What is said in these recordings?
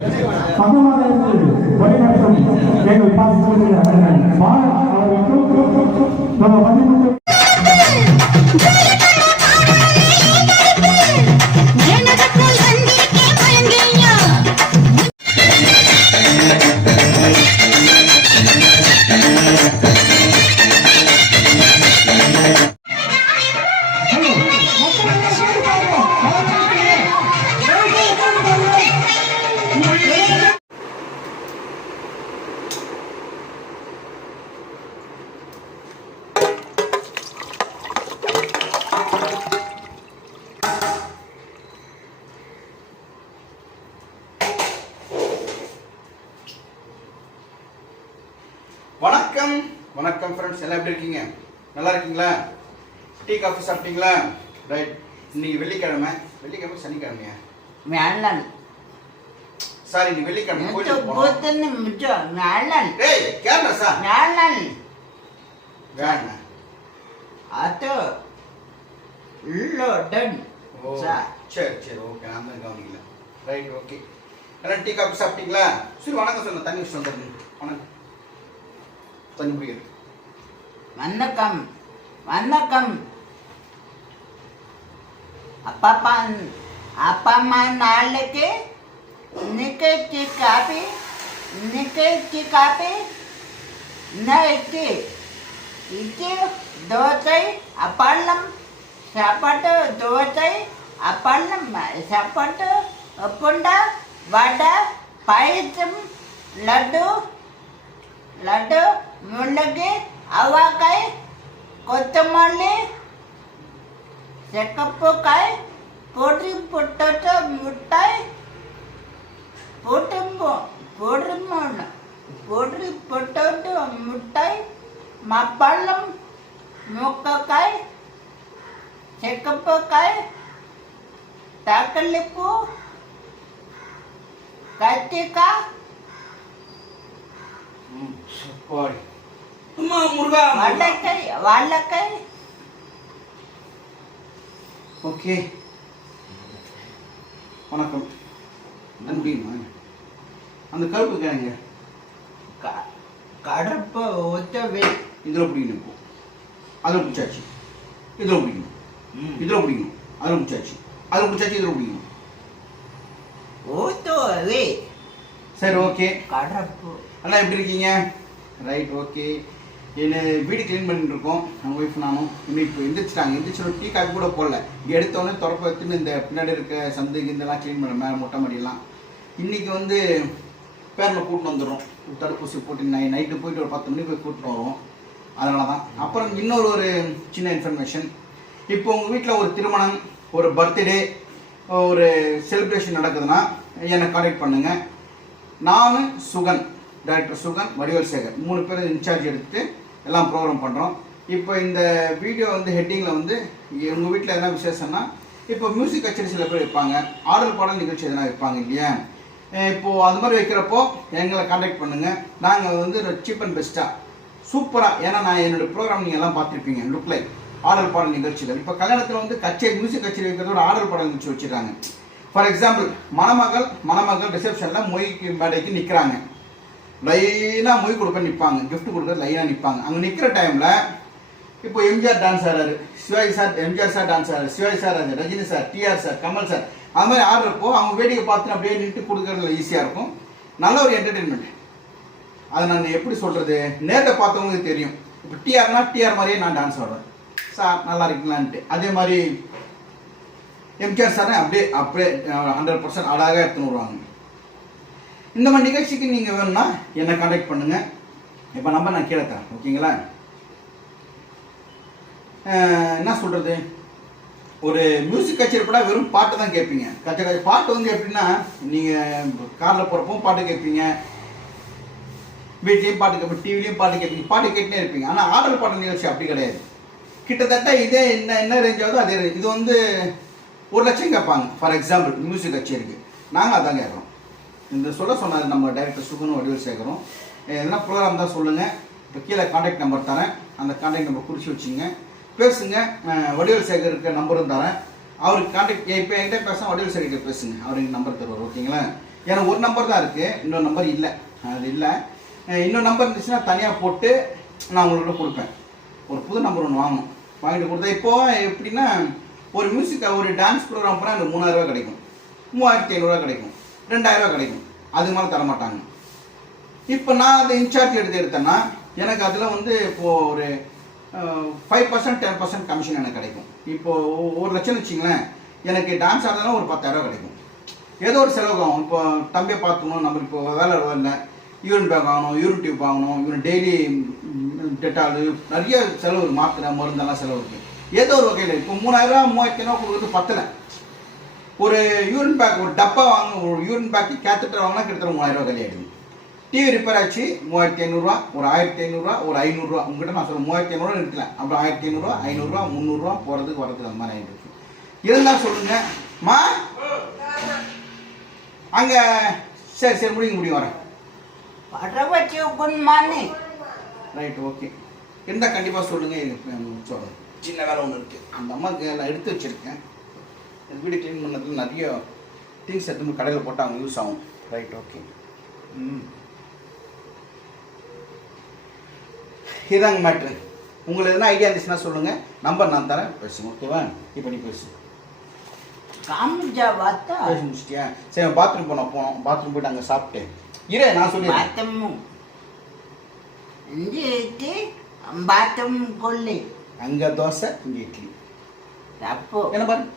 பகவானுக்கு வழிநடத்தும். எங்கள் பாசிட்டிவ் அவர்கள். நம்ம பதிமூன்று வணக்கம் ஃப்ரெண்ட்ஸ் எல்லாம் எப்படி இருக்கீங்க? நல்லா இருக்கீங்களா? டீ காஃபி சாப்பிட்டீங்களா? ரைட் இன்னைக்கு வெள்ளிக்கிழமை. வெள்ளிக்கிழமை சனிக்கிழமையா? வேளாண் சாரி நீ வெள்ளிக்கிழமை கோயிலுக்கு போகணும். வேளாண் டேய் கேளுடா சார் வேளாண் வேணா. அது லோடன் ஓ சரி சரி ஓகே நான் தான் கவனிக்கல. ரைட் ஓகே எல்லாம் டீ காஃபி சாப்பிட்டீங்களா? சரி வணக்கம் சொல்லுங்க. தண்ணி வச்சு வந்துடுங்க. வணக்கம். தண்ணி குடிக்கிறது வணக்கம் வணக்கம் அப்பப்பா அப்பா அம்மா நாளைக்கு நிகழ்ச்சி காப்பி நிகழ்ச்சி காப்பி நைட்டு இது தோசை அப்பளம் சாப்பாட்டு தோசை அப்பளம் சாப்பாட்டு புண்ட வடை பாயசம் லட்டு லட்டு முள்ளகி అవ్వకాయ కొత్తమల్లి చెక్కప్పుకాయ పొడి పుట్టతో ముట్టాయి. పొట్టింపు పొడి పొడి పుట్టతో ముట్టాయి. మప్పళ్ళం ముక్కకాయ చెక్కప్పుకాయ తకలిపు కత్తిక. அம்மா முருகா வல்லக்கை வல்லக்கை ஓகே. வணக்கம். நன்றிம்மா அந்த கருப்பு கேளுங்க கடப்பை ஒத்த வே இதில் பிடிக்கணும் இப்போ அதில் பிடிச்சாச்சு. இதில் பிடிக்கணும் இதில் பிடிக்கணும் அதில் பிடிச்சாச்சு. அதில் பிடிச்சாச்சு இதில் பிடிக்கணும் ஓத்தோ வே சரி ஓகே. கடப்பு எல்லாம் எப்படி இருக்கீங்க? Right okay. என்ன வீடு க்ளீன் பண்ணிட்டு இருக்கோம் என் ஒய்ஃப் நானும். இன்னும் இப்போ எந்திரிச்சிட்டாங்க எந்திரிச்சு டீ காப்பி கூட போடல. எடுத்தோடனே திறப்ப எடுத்துன்னு இந்த பின்னாடி இருக்க சந்து இதெல்லாம் க்ளீன் பண்ண மேலே மொட்டை மாடியெல்லாம். இன்றைக்கி வந்து பேரில் கூட்டின்னு வந்துடுறோம். தடுப்பூசி போட்டு நை நைட்டு போயிட்டு ஒரு பத்து மணிக்கு போய் கூட்டிட்டு வருவோம். அதனால தான் அப்புறம் இன்னொரு ஒரு சின்ன இன்ஃபர்மேஷன் இப்போ உங்கள் வீட்டில் ஒரு திருமணம் ஒரு பர்த்டே ஒரு செலிப்ரேஷன் நடக்குதுன்னா என்னை காண்டாக்ட் பண்ணுங்கள் நான் சுகன் டைரக்டர் சுகன் வடிவேல் சேகர். மூணு பேர் இன்சார்ஜ் எடுத்துட்டு எல்லாம் ப்ரோக்ராம் பண்ணுறோம் இப்போ இந்த வீடியோ வந்து ஹெட்டிங்கில் வந்து உங்கள் வீட்டில் எதனா விசேஷம்னா இப்போ மியூசிக் கச்சேரி சில பேர் வைப்பாங்க. ஆடல் பாடல் நிகழ்ச்சி எதனா வைப்பாங்க இல்லையா? இப்போது அது மாதிரி வைக்கிறப்போ எங்களை காண்டாக்ட் பண்ணுங்கள் நாங்கள் வந்து சீப் அண்ட் பெஸ்ட்டாக சூப்பராக ஏன்னா நான் என்னோடய ப்ரோக்ராம் நீங்கள் எல்லாம் பார்த்துருப்பீங்க. லுக் லைக் ஆடல் பாடல் நிகழ்ச்சிகள். இப்போ கல்யாணத்தில் வந்து கச்சேரி மியூசிக் கச்சேரி வைக்கிறதோட ஆடல் பாடல் நிகழ்ச்சி வச்சுருக்காங்க. ஃபார் எக்ஸாம்பிள் மணமகள் மணமகள் ரிசப்ஷனில் மொய்க்கு மேடைக்கு நிற்கிறாங்க லைனாக மொய் கொடுக்க நிற்பாங்க கிஃப்ட் கொடுக்க லைனாக நிற்பாங்க அங்கே நிற்கிற டைமில் இப்போ எம்ஜிஆர் டான்ஸ் ஆடுறாரு. Sivaji sir MGR sir dance ஆடுறாரு. சிவாஜி சார் ஆடுறாரு Rajini sir TR sir Kamal sir அது மாதிரி ஆடுறப்போ அவங்க வேடிக்கை பார்த்து அப்படியே நின்று கொடுக்கறதுல ஈஸியாக இருக்கும். நல்ல ஒரு என்டர்டெயின்மெண்ட் அதை நான் எப்படி சொல்கிறது நேரில் பார்த்தவங்களுக்கு தெரியும். இப்போ டிஆர்னா டிஆர் மாதிரியே நான் டான்ஸ் ஆடுறேன். சார் நல்லா இருக்கீங்களான்ட்டு. அதே மாதிரி எம்ஜிஆர் சார் அப்படியே அப்படியே ஹண்ட்ரட் பர்சன்ட் அழகாக எடுத்துன்னு வருவாங்க. இந்த மாதிரி நிகழ்ச்சிக்கு நீங்கள் வேணும்னா என்னை காண்டாக்ட் பண்ணுங்கள் இப்போ நம்பர் நான் கீழே தரேன் ஓகேங்களா என்ன சொல்கிறது ஒரு மியூசிக் கச்சேரி கூட வெறும் பாட்டு தான் கேட்பீங்க. கச்ச கச்ச பாட்டு வந்து எப்படின்னா நீங்கள் காரில் போகிறப்போ பாட்டு கேட்பீங்க. வீட்லேயும் பாட்டு கேட்பீங்க டிவிலையும் பாட்டு கேட்பீங்க பாட்டு கேட்டுனே இருப்பீங்க. ஆனால் ஆடல் பாடல் நிகழ்ச்சி அப்படி கிடையாது. கிட்டத்தட்ட இதே என்ன என்ன ரேஞ்ச் ஆகுதோ அதே range. இது வந்து ஒரு லட்சம் கேட்பாங்க. ஃபார் எக்ஸாம்பிள் மியூசிக் கச்சேரிக்கு. நாங்கள் அதான் கேட்குறோம். இந்த சொல்ல சொன்னார் நம்ம டைரக்டர் சுகனும் வடிவில் சேகரும் என்ன ப்ரோக்ராம் தான் சொல்லுங்கள் இப்போ கீழே காண்டாக்ட் நம்பர் தரேன். அந்த காண்டாக்ட் நம்பர் குறித்து வச்சுங்க பேசுங்க. வடிவல் சேகருக்கு நம்பரும் தரேன். அவருக்கு காண்டாக்ட் இப்போ என்கிட்ட பேச வடிவல் சேகர்கிட்ட பேசுங்க. அவர் நம்பர் தருவார் ஓகேங்களா எனக்கு ஒரு நம்பர் தான் இருக்குது இன்னொரு நம்பர் இல்லை. அது இல்லை. இன்னொரு நம்பர் இருந்துச்சுன்னா தனியாக போட்டு நான் உங்கள்கிட்ட கொடுப்பேன். ஒரு புது நம்பர் ஒன்று வாங்கணும். வாங்கிட்டு கொடுத்தா இப்போது எப்படின்னா ஒரு மியூசிக் ஒரு டான்ஸ் ப்ரோக்ராம் போனால் எனக்கு மூணாயிரரூவா கிடைக்கும். மூவாயிரத்தி ஐநூறுரூவா கிடைக்கும். ரெண்டாயிரரூவா கிடைக்கும். அதுக்கு மேலே தர மாட்டாங்க இப்போ நான் அதை இன்சார்ஜ் எடுத்து எடுத்தேன்னா எனக்கு அதில் வந்து இப்போது ஒரு five percent ten percent commission எனக்கு கிடைக்கும். இப்போது ஒரு லட்சம் வச்சிங்களேன் எனக்கு டான்ஸ் ஆடுறதுனா ஒரு பத்தாயிரரூவா கிடைக்கும். ஏதோ ஒரு செலவு ஆகும். இப்போ தம்பியை பார்த்துக்கணும் நம்ம இப்போ வேலை இல்லை. யூரின் பேக் வாங்கணும் யூரின் டியூப் வாங்கணும் இவன் டெய்லி டெட்டாலு நிறைய செலவு மாத்திரை மருந்தெல்லாம் செலவு இருக்குது ஏதோ ஒரு வகையில் இப்போ மூணாயிரரூவா மூவாயிரத்தி ஐநூறுவா கொடுக்குறது பத்தலை. ஒரு யூரின் பேக் ஒரு டப்பா வாங்க ஒரு யூரின் பேக்கு கேத்தட்டர் வாங்கினா கிட்டத்தட்ட மூவாயிரரூவா ஆகிடும் டிவி ரிப்பேர் ஆச்சு மூவாயிரத்தி ஐநூறுரூவா ஒரு ஆயிரத்தி ஐநூறுரூவா ஒரு ஐநூறுரூவா உங்ககிட்ட நான் சொல்கிறேன் மூவாயிரத்தி ஐநூறுரூவா நிறுத்தலாம் அப்புறம் ஆயிரத்தி ஐநூறுரூவா ஐநூறுரூவா முந்நூறுரூவா போகிறதுக்கு வரதுக்கு அந்த மாதிரி ஆகிட்டு இருக்கு. இருந்தால் சொல்லுங்க. மா? அங்கே சரி சரி முடிங்க முடியும் வரேன். பரவச்சி குட் மார்னிங் ரைட் ஓகே இருந்தால் கண்டிப்பாக சொல்லுங்கள் சொல்கிறேன் சின்ன வேலை ஒன்று இருக்குது அந்த அம்மாவுக்கு நான் எடுத்து வச்சுருக்கேன். வீடு க்ளீன் பண்ணதுக்கு நிறைய திங்ஸ் எடுத்து கடையில் போட்டு அவங்க யூஸ் ஆகும். ரைட் ஓகே ம். இதாங்க மேட்ரு உங்களுக்கு எதுனா ஐடியா இருந்துச்சுன்னா சொல்லுங்கள் நம்பர் நான் தரேன். பேசு ஓகேவா இப்போ நீ பேசு. காமிஜா பார்த்தா? பேசி முடிச்சிட்டியா? சரி பாத்ரூம் போனோம் போனோம் பாத்ரூம் போயிட்டு அங்கே சாப்பிட்டு. இரு நான் சொல்லிடுறேன். இங்கே இட்லி பாத்ரூம் கொல்லி அங்கே தோசை இங்கே இட்லி. அப்போ என்ன பாருங்க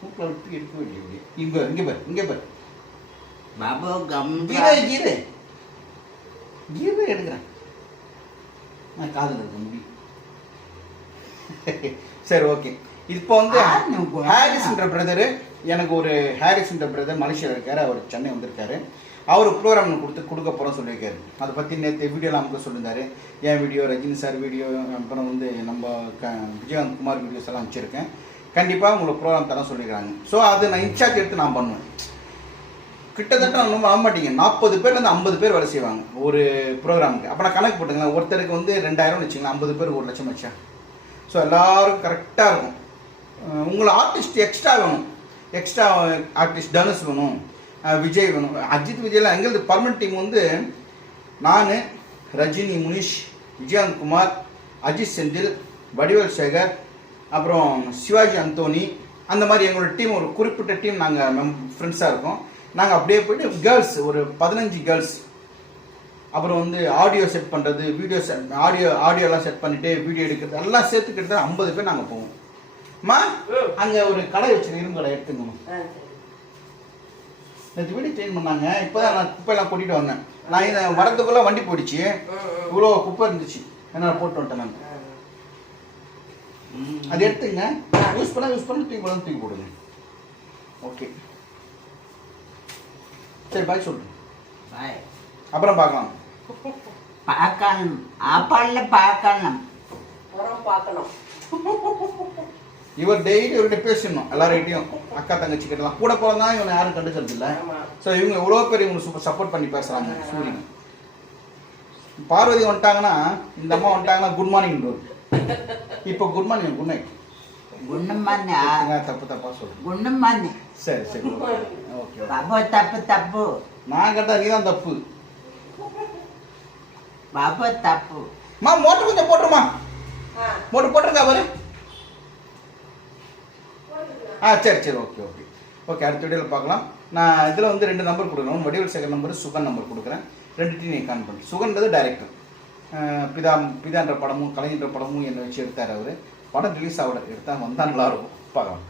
மூக்கில் விட்டு எடுக்க வேண்டியது இங்கே இங்கே பாரு இங்கே பாரு. பாபா கம்பீர கீரை கீரை. எடுக்கிறேன். நான் காதில் இருக்க சரி ஓகே. இப்போ வந்து ஹாரிஸ்ன்ற பிரதரு எனக்கு ஒரு ஹாரிஸ்ன்ற பிரதர் மலேசியாவில் இருக்கார். அவர் சென்னை வந்திருக்காரு. அவர் ப்ரோக்ராம் கொடுத்து கொடுக்க போகிறோம் சொல்லியிருக்காரு. அதை பற்றி நேற்று வீடியோலாம் அமுக்க சொல்லியிருந்தாரு. என் வீடியோ ரஜினி சார் வீடியோ அப்புறம் வந்து நம்ம க விஜயகாந்த் குமார் வீடியோஸ் எல்லாம் அமைச்சிருக்கேன் கண்டிப்பாக உங்களுக்கு ப்ரோக்ராம் தர சொல்லியிருக்காங்க ஸோ அது நான் இன்சார்ஜ் எடுத்து நான் பண்ணுவேன். கிட்டத்தட்ட நம்ம நம்ப மாட்டீங்க நாற்பது பேர்லேருந்து ஐம்பது பேர் வேலை செய்வாங்க ஒரு ப்ரோக்ராமுக்கு அப்போ நான் கணக்கு போட்டுங்களேன் ஒருத்தருக்கு வந்து ரெண்டாயிரம்னு வச்சுங்களேன் ஐம்பது பேர் ஒரு லட்சம் வச்சா. ஸோ எல்லோரும் கரெக்டாக இருக்கும். உங்களை ஆர்டிஸ்ட் எக்ஸ்ட்ரா வேணும். எக்ஸ்ட்ரா ஆர்டிஸ்ட் தனுஷ் வேணும். விஜய் வேணும். அஜித் விஜய்லாம் எங்களது பர்மனன்ட் டீம் வந்து நான் ரஜினி முனிஷ் விஜயாந்த் குமார் அஜித் செந்தில் வடிவல் சேகர் அப்புறம் சிவாஜி அந்தோனி அந்த மாதிரி எங்களோட டீம் ஒரு குறிப்பிட்ட டீம் நாங்கள் மெம் ஃப்ரெண்ட்ஸாக இருக்கோம். நாங்கள் அப்படியே போயிட்டு கேர்ள்ஸ் ஒரு பதினஞ்சு கேர்ள்ஸ் அப்புறம் வந்து ஆடியோ செட் பண்ணுறது வீடியோ செட் ஆடியோ ஆடியோலாம் செட் பண்ணிவிட்டு வீடியோ எடுக்கிறது எல்லாம் சேர்த்து கிட்டத்தட்ட ஐம்பது பேர் நாங்கள் போவோம். அம்மா அங்கே ஒரு கடை வச்சிருக்கேன் இரும்பு கடை எடுத்துங்கம்மா நேற்று வீடு க்ளீன் பண்ணாங்க. இப்போ தான் நான் குப்பையெல்லாம் கொட்டிட்டு வந்தேன். நான் இதை வரதுக்குள்ளே வண்டி போயிடுச்சு. இவ்வளோ குப்பை இருந்துச்சு. என்னால் போட்டு வந்துட்டேன் நான். அது எடுத்துங்க. யூஸ் பண்ணால் யூஸ் பண்ணி தூக்கி போடலாம் தூக்கி போடுங்க. ஓகே சரி பாய் சொல்லுங்க பாய் அப்புறம் பார்க்கலாம். பார்க்கணும். அப்பால பார்க்கணும். அப்புறம் பார்க்கணும். இவர் டெய்லி இவர்கிட்ட பேசணும் எல்லார்கிட்டையும் அக்கா தங்கச்சி கிட்டலாம். கூட போகிறதா இவனை யாரும் கண்டுக்கிறது இல்லை. ஸோ இவங்க எவ்வளோ பேர் இவங்க சூப்பர் சப்போர்ட் பண்ணி பேசுகிறாங்க சூரியன். பார்வதி வந்துட்டாங்கன்னா இந்த அம்மா வந்துட்டாங்கன்னா குட் மார்னிங் இப்போ குட் மார்னிங் குட் நைட் గుండమ్మని தப்பு தப்பாக சொல்கிறேன் గుండమ్మని சரி சரி ஓகே ஓகே బాబు తప్పు తప్పు நான் கேட்டால் நீ தான் தப்பு బాబు తప్పు மா மோட்டர் கொஞ்சம் போட்டுருமா ஆ மோட்டர் போட்டிருக்கா பாரு ஆ சரி சரி ஓகே ஓகே ஓகே அடுத்த வீடியோவில் பார்க்கலாம் நான் இதில் வந்து ரெண்டு நம்பர் கொடுக்குறேன் வடிவல் சேகர் நம்பர் சுகன் நம்பர் கொடுக்குறேன் ரெண்டுத்தையும் நீங்கள் கான் பண்ணி சுகன்றது டைரக்டர் பிதா பிதான்ற படமும் கலைஞன்ற படமும் என்னை வச்சு எடுத்தார் அவர். படம் ரிலீஸ் ஆகல எடுத்தால் வந்தால் நல்லா இருக்கும் பார்க்கலாம்.